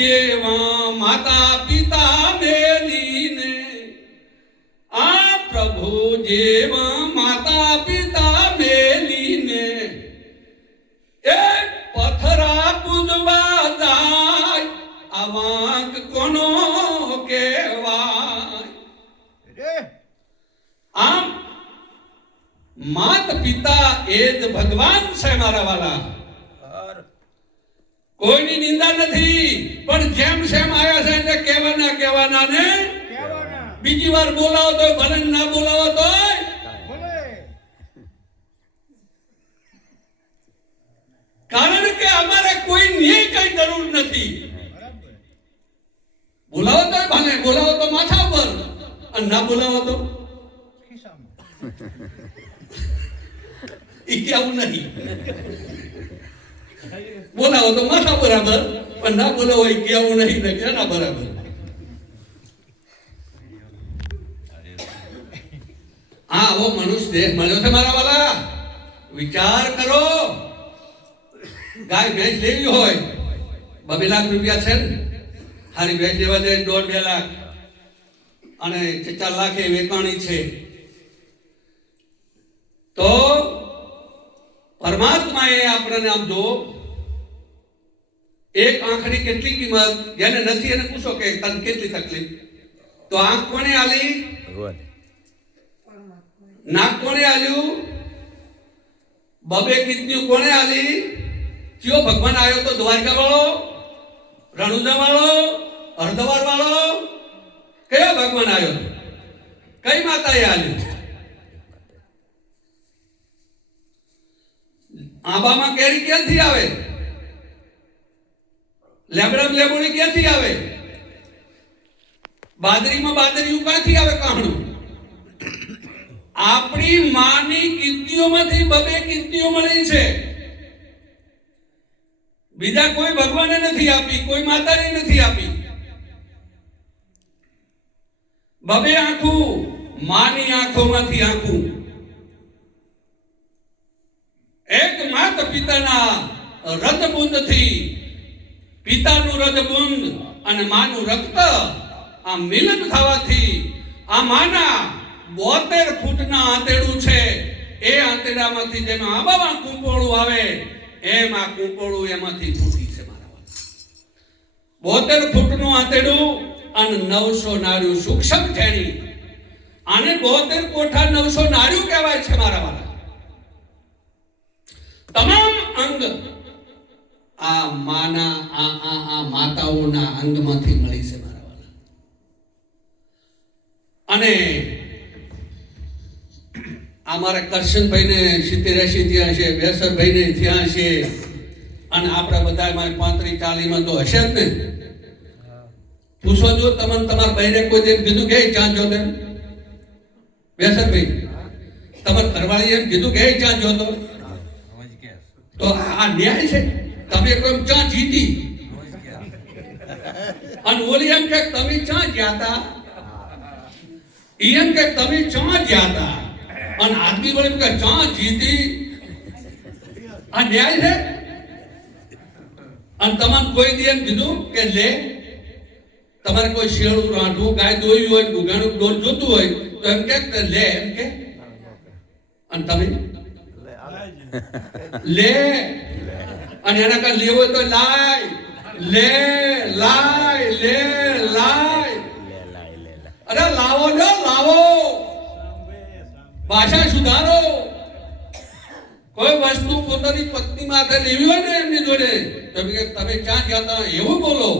જેવા માતા પિતા મેલીને, આ પ્રભુ જેવા માતા પિતા મેલીને એક પથરા પૂજવા જાય, આ વાંક કોનો કહેવાય? આમ માત પિતા એ જ ભગવાન છે મારા વાલા. કોઈની નિંદા નથી, પણ જેમ સેમ આયા છે એટલે કહેવાના ને બીજી વાર બોલાવો તો ભલે, ના બોલાવો તો કારણ કે અમારે કોઈ ની કઈ જરૂર નથી. બોલાવો તો ભલે, બોલાવો તો માથા પર, અને ના બોલાવો તો ઈ કેવું નહીં. બોલાવો તો માથા બરાબર, પણ ના બોલાવો એ કેવું નહીં ને કેના બરાબર. હા, આવો મનુષ્ય દેહ મળ્યો છે મારા વાલા. વિચાર કરો, ગાય ભેંસ લેવી હોય 2 લાખ રૂપિયા છે ને, હારી ભેંસ લેવા જાય 1.5-2 લાખ, અને 4 લાખે વેચાણી છે. તો પરમાત્માએ આપણને આમ જો એક આંખની કેટલી કિંમત, જેને નથી એને પૂછો કે તને કેટલી તકલીફ, તો આંખ કોને આલી? નાક કોને આલ્યું? 2 કિડનીઓ કોને આલી? કયો ભગવાન આવ્યો તો? દ્વારકા વાળો, રણુજા વાળો, હરદ્વાર વાળો? કયો ભગવાન આવ્યો? કઈ માતાએ આલ્યું? આંબામાં કેરી ક્યાંથી આવે? લેબડામાં લેબોડી ક્યાંથી આવે? બાદરીમાં બાદરીયું ક્યાંથી આવે? કાહણું. આપણી માની કીર્તિઓમાંથી 2 કીર્તિઓ મળી છે. બીજા કોઈ ભગવાને નથી આપી, કોઈ માતાએ નથી આપી. 2 આંખું, માની આંખોમાંથી આંખું. એક માતા પિતાના રજબુંદથી, પિતાનું રજબુંદ અને માનું રક્ત આ મિલન થવાથી આ માના 72 ફૂટના આંતરડું છે. એ આંતરડામાંથી જેમ આંબામાં કુંપોળું આવે એમ આ કુંપોળું એમાંથી ફૂટી છે મારા. 72 ફૂટનું આંતરડું અને 900 નાડું સૂક્ષ્મ છેણી. આને 72 કોઠા 900 નાડું કહેવાય છે મારા વાળા. તમામ અંગ આ માના આ માતાઓના અંગમાંથી મળી છે મારા વાલા. અને અમારા કરશનભાઈને 70-80 થયા છે, બેસરભાઈને થયા છે, અને આપણા બધામાં 35-40 તો હશે જ ને. પૂછો જો તમને તમારા બહેને કોઈ એમ કીધું કે ચાંદ જોતો? બેસરભાઈ, તમારા ઘરવાળી એમ કીધું કે ચાંદ જોતો? તો આ ન્યાય છે? તમે કોઈ ચા જીતી અને ઓલી એમ કે તમે ચા જ્યાતા, એમ કે તમે ચા જ્યાતા, અને આદમી બોલે કે ચા જીતી. આ ન્યાય છે? અને તમારે કોઈ દી એમ કીધું કે લે તમારે કોઈ શેળું રાંધવું, ગાય દોઈ હોય, ગુગાનું ડોલ જોતું હોય તો એમ કે લે, એમ કે, અને તમે લે, અને એના કઈ લેવો તો લાય, લે લાય, લે લાય. અરે લાવો ને, લાવો, ભાષા સુધારો. કોઈ વસ્તુ પોતાની પત્ની માથે લેવી હોય ને એમની જોડે, તમે ક્યાં ગયા હતા એવું બોલો,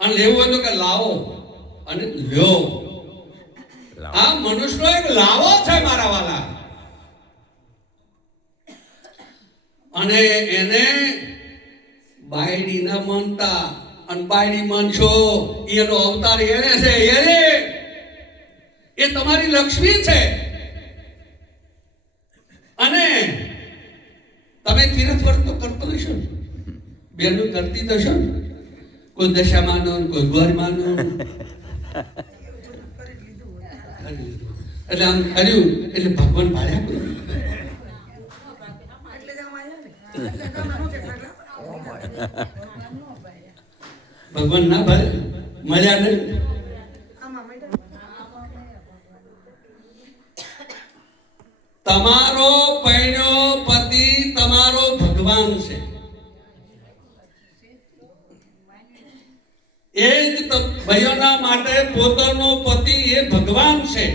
અને લેવું હોય તો કે લાવો અને લ્યો. આ મનુષ્યનો એક લાવો છે મારા વાલા. અને એને બાયડી ના માનતા, અને બાયડી માનશો એનો અવતાર એને છે. એ તમારી લક્ષ્મી છે. અને તમે તીરથ વર્ત તો કરતો હશો, બેનું કરતી થશો, કોઈ દશા માનો, કોઈ ઘર માનો. એટલે આમ કર્યું એટલે ભગવાન ભાડ્યા કર્યું. ભગવાન ના ભાઈ મળ્યા નહીં. તમારો પૈણ્યો પતિ તમારો ભગવાન છે. એ જ ભાઈઓના માટે પોતાનો પતિ એ ભગવાન છે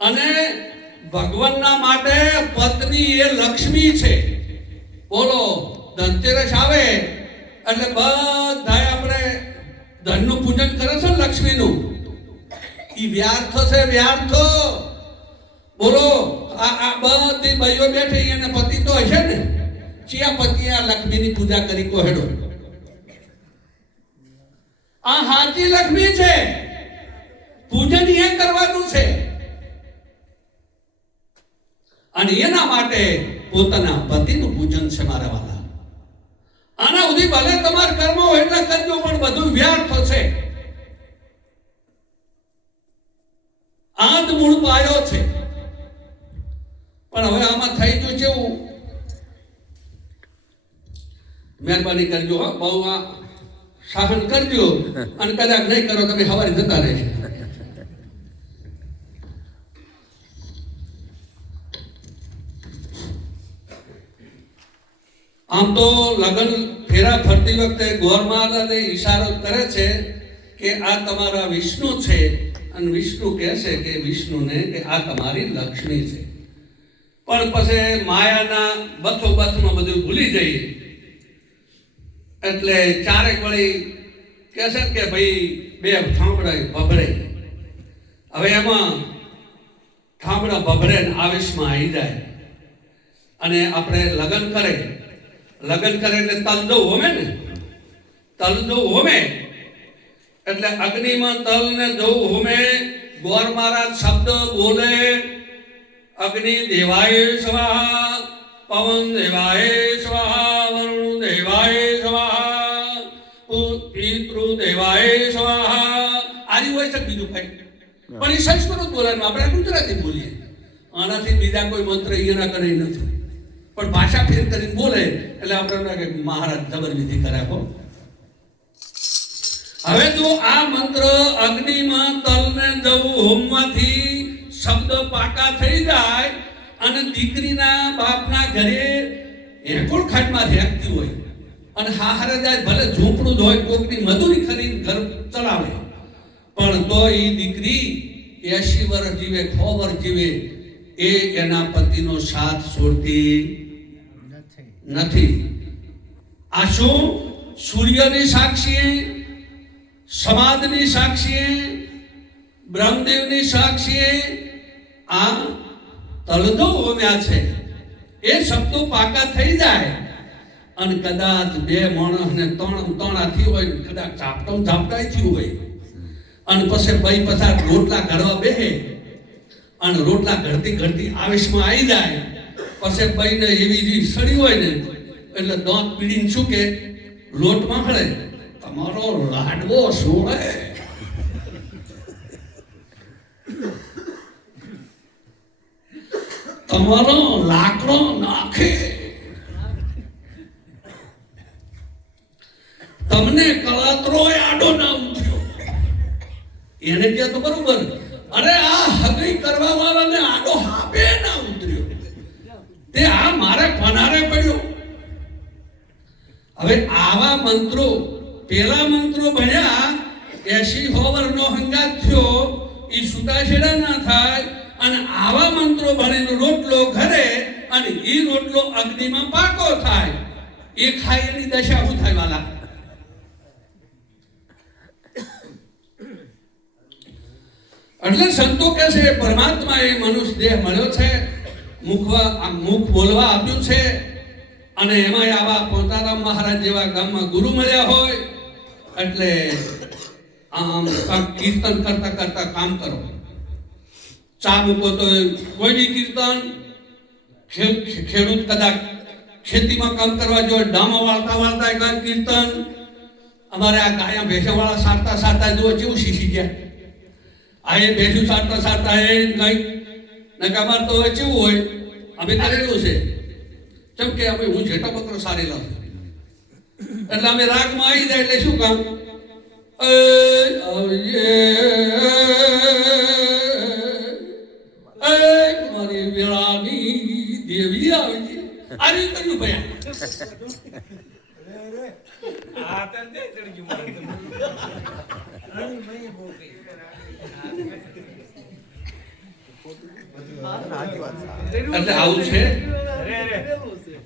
અને ભગવાનના માટે પત્ની એ લક્ષ્મી છે. બોલો, ધનતેરસ આવે એટલે બધા આપણે ધનનું પૂજન કરે છે ને લક્ષ્મીનું. ઈ વ્યર્થ છે, વ્યર્થ. બોલો, આ બધી ભાઈઓ બેઠી અને પતિ તો હશે ને. ચિયા પતિ આ લક્ષ્મીની પૂજા કરી કોહેડો. આ હાચી લક્ષ્મી છે, પૂજન એ કરવાનું છે અને એના માટે પોતાના પતિનું પૂજન છે મારા વાલા. આના સુધી ભલે તમારા કર્મ હોય એટલે કરજો, પણ બધું વ્યર્થ છે. આદ મૂળ પાયો છે. પણ હવે આમાં થઈ ગયું કેવું, મહેરબાની કરજો, બહુ આ સહન કરજો અને કદાચ નહીં કરો તમે સવારે જતા રહેશે. આમ તો લગ્ન ફેરા ફરતી વખતે ગોરમાને ઈશારો કરે છે કે આ તમારા વિષ્ણુ છે અને વિષ્ણુ કહે છે કે વિષ્ણુને કે આ તમારી લક્ષ્મી છે. પણ પછી માયાના બથોબથમાં બધું ભૂલી જઈએ એટલે ચારેક વળી કહે છે કે ભાઈ બે ઠામડા ભભરે. હવે એમાં ઠામડા ભભરે આવેશમાં આવી જાય અને આપણે લગ્ન કરે એટલે તલદો હોમે ને, તલદો હોમે એટલે અગ્નિમાં તલ ને જવું હોમે. ગોર મહારાજ શબ્દ બોલે, અગ્નિ દેવાય સ્વાહા, પવન દેવાય સ્વાહા, વરુણ દેવાય સ્વાહા, પિતૃ દેવાય સ્વાહા. આરી હોય છે બીજું કઈ, પણ એ સંસ્કૃત બોલવાનું આપણે ગુજરાતી બોલીએ. આનાથી બીજા કોઈ મંત્ર એના કરે નથી, પણ ભાષા ફેર કરીને બોલે એટલે આપણે મહારાજ જબરવિધિ કર્યા. હવે જો આ મંત્ર અગ્નિમાં તલને જવું હોમવાથી શબ્દ પાકા થઈ જાય અને દીકરીના બાપના ઘરે એકોળ ખાટમાં રહેતી હોય અને હારે જાય, ભલે ઝૂંપડું જ હોય, કોકની મજૂરી કરીને ઘર ચલાવે, પણ તો એ દીકરી 80 વર્ષ જીવે, 100 વર્ષ જીવે, એ એના પતિનો સાથ છોડતી નથી. આ શું? સૂર્યની સાક્ષીએ, સમાજની સાક્ષીએ, બ્રહ્મદેવની સાક્ષીએ આ તલદો હોમ્યા છે. એ શબ્દો પાકા થઈ જાય અને કદાચ બે માણસને ત્રણ હાથી હોય, કદાચ ઝાપટાઈ થયું હોય અને પછી ભાઈ પસાર રોટલા ઘડવા બેહે અને રોટલા ઘડતી આવેશમાં આવી જાય. પછી ભાઈને એવી સડી હોય ને એટલે દાંત પીડીને શું કે લોટ માખડે, તમારો લાડવો સોળે. તમારો લાકડો નાખે, તમને કળાતરો આડો ના ઉઠ્યો. એને કે તો બરોબર, અરે આ હગઈ કરવા વાળાને આડો હાપે ના ઉતર્યો, તે આ મારે પનારે પડ્યો. હવે આવા મંત્રો, પેલા મંત્રો ભણ્યા 80 વર્ષનો હંગાત થયો, એ છૂટાછેડા ના થાય અને આવા મંત્રો ભણીને રોટલો ઘરે અને એ રોટલો અગ્નિમાં પાકો થાય, એ ખાય એની દશા શું થાય વાલા? એટલે સંતો કહે છે પરમાત્મા એ મનુષ્ય દેહ મળ્યો છે, મુખ બોલવા આપ્યું છે અને એમાં આવા પોતારામ મહારાજ જેવા ગામમાં ગુરુ મળ્યા હોય એટલે આમ કીર્તન કરતા કરતા કામ કરો. ચા મૂકો તો કોઈ બી કીર્તન, ખેડૂત કદાચ ખેતીમાં કામ કરવા જો ડામા વાળતા એક કીર્તન. અમારે આ ગાયા ભેંસા વાળા સારતા જો કેવું શીખી ગયા. આ એ ભેંસું સારતા એ કઈ ને અમારે તો કેવું હોય, અમે કરેલું છે. જેમ કે અમે હું જેઠા બકરો સારેલો એટલે અમે રાગમાં આવી જાય એટલે શું કામ મારી વેળાની દેવી આવી આ રીતે કર્યું ભયા એટલે આવું છે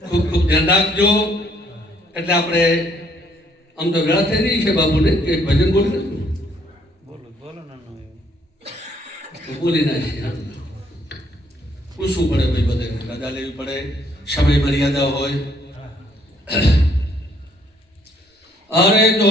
ખૂબ ખૂબ ધ્યાન રાખજો એટલે આપણે આમ તો વેળા થઈ રહી છે બાપુને કે ભજન બોલી નાખું બોલી નાખીએ પૂછવું પડે ભાઈ બધે રજા લેવી પડે સમય મર્યાદા હોય અરે તો